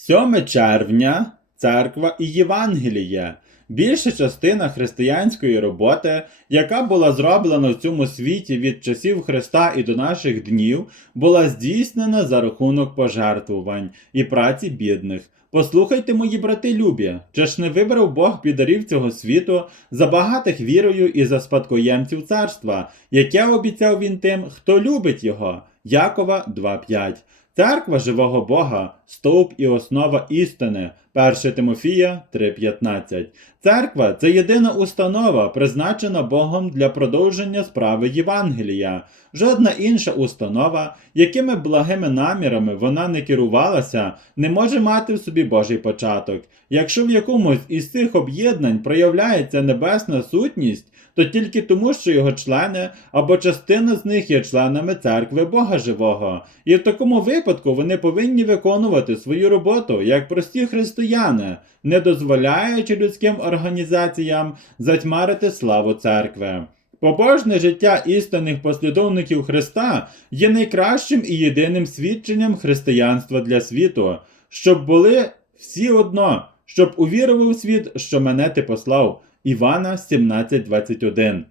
7 червня церква і Євангеліє. Більша частина християнської роботи, яка була зроблена в цьому світі від часів Христа і до наших днів, була здійснена за рахунок пожертвувань і праці бідних. Послухайте, мої брати любі, чи ж не вибрав Бог підарів цього світу за багатих вірою і за спадкоємців царства, яке обіцяв він тим, хто любить його. Якова 2.5. Церква живого Бога, стовп і основа істини. 1 Тимофія 3.15. Церква це єдина установа, призначена Богом для продовження справи Євангелія. Жодна інша установа, якими благими намірами вона не керувалася, не може мати в собі Божий початок. Якщо в якомусь із цих об'єднань проявляється небесна сутність, то тільки тому, що його члени або частина з них є членами церкви Бога Живого. І в такому випадку вони повинні виконувати свою роботу як прості християни, не дозволяючи людським організаціям затьмарити славу церкви. Побожне життя істинних послідовників Христа є найкращим і єдиним свідченням християнства для світу, щоб були всі одно, щоб увірував світ, що мене ти послав. Івана 17.21.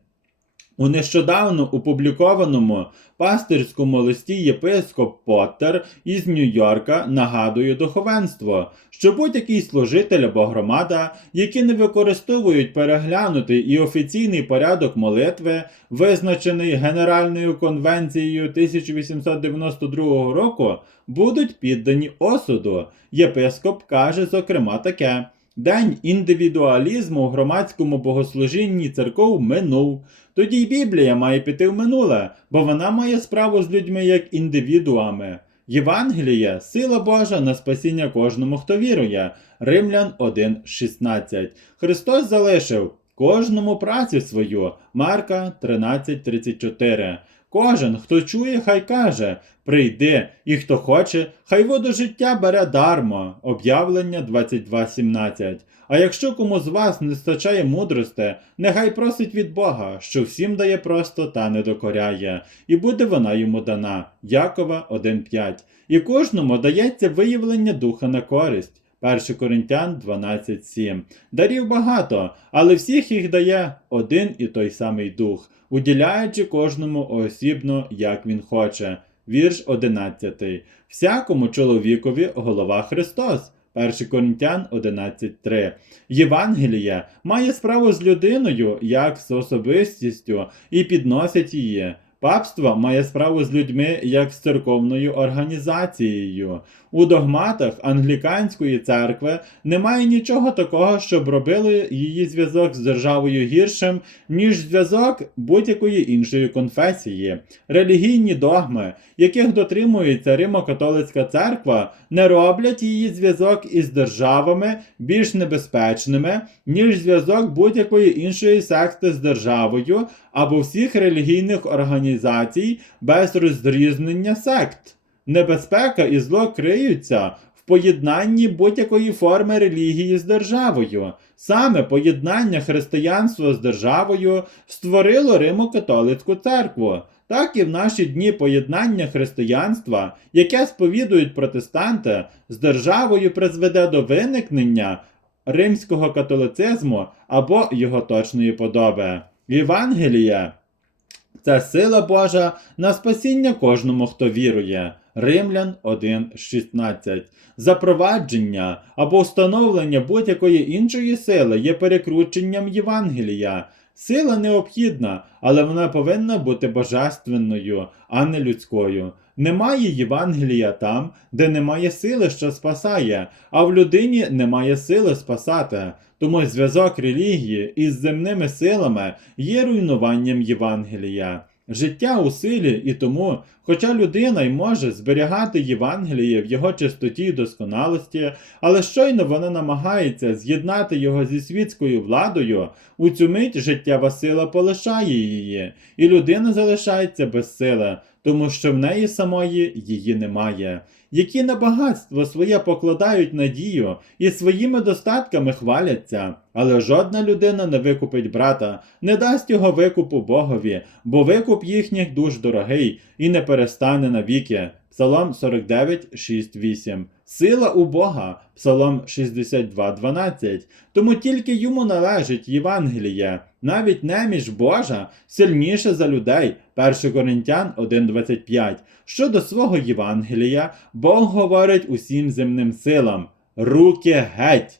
У нещодавно опублікованому пастирському листі єпископ Поттер із Нью-Йорка нагадує духовенство, що будь-який служитель або громада, які не використовують переглянутий і офіційний порядок молитви, визначений Генеральною конвенцією 1892 року, будуть піддані осуду. Єпископ каже, зокрема, таке. День індивідуалізму у громадському богослужінні церков минув. Тоді й Біблія має піти в минуле, бо вона має справу з людьми як індивідуами. Євангеліє сила Божа на спасіння кожному, хто вірує. Римлян 1.16. Христос залишив кожному працю свою. Марка 13.34. Кожен, хто чує, хай каже прийди, і хто хоче, хай воду життя бере дармо. Об'явлення 22.17. А якщо кому з вас не стачає мудрости, нехай просить від Бога, що всім дає просто та не докоряє, і буде вона йому дана. Якова 1.5. І кожному дається виявлення духа на користь. 1 Коринтян 12.7. Дарів багато, але всіх їх дає один і той самий дух, уділяючи кожному осібно, як він хоче. Вірш 11. Всякому чоловікові голова Христос. 1 Коринтян 11.3. Євангеліє має справу з людиною як з особистістю і підносить її. Папство має справу з людьми як з церковною організацією. У догматах англіканської церкви немає нічого такого, щоб робили її зв'язок з державою гіршим, ніж зв'язок будь-якої іншої конфесії. Релігійні догми, яких дотримується Римо-католицька церква, не роблять її зв'язок із державами більш небезпечними, ніж зв'язок будь-якої іншої секти з державою або всіх релігійних організацій без розрізнення сект. Небезпека і зло криються в поєднанні будь-якої форми релігії з державою. Саме поєднання християнства з державою створило Римо-католицьку церкву. Так і в наші дні поєднання християнства, яке сповідують протестанти, з державою призведе до виникнення римського католицизму або його точної подоби. Євангелія це сила Божа на спасіння кожному, хто вірує. Римлян 1.16. Запровадження або встановлення будь-якої іншої сили є перекрученням Євангелія. Сила необхідна, але вона повинна бути божественною, а не людською. Немає Євангелія там, де немає сили, що спасає, а в людині немає сили спасати. Тому зв'язок релігії із земними силами є руйнуванням Євангелія. Життя у силі і тому, хоча людина й може зберігати Євангеліє в його чистоті й досконалості, але щойно вона намагається з'єднати його зі світською владою, у цю мить життєва сила полишає її, і людина залишається без сили, тому що в неї самої її немає. Які на багатство своє покладають надію і своїми достатками хваляться, але жодна людина не викупить брата, не дасть його викупу Богові, бо викуп їхніх душ дорогий і не перестане навіки. Псалом 49, 6, 8. Сила у Бога. Псалом 62, 12. Тому тільки йому належить Євангеліє. Навіть неміж Божа сильніше за людей. 1 Коринтян 1.25. Щодо свого Євангелія, Бог говорить усім земним силам: руки геть!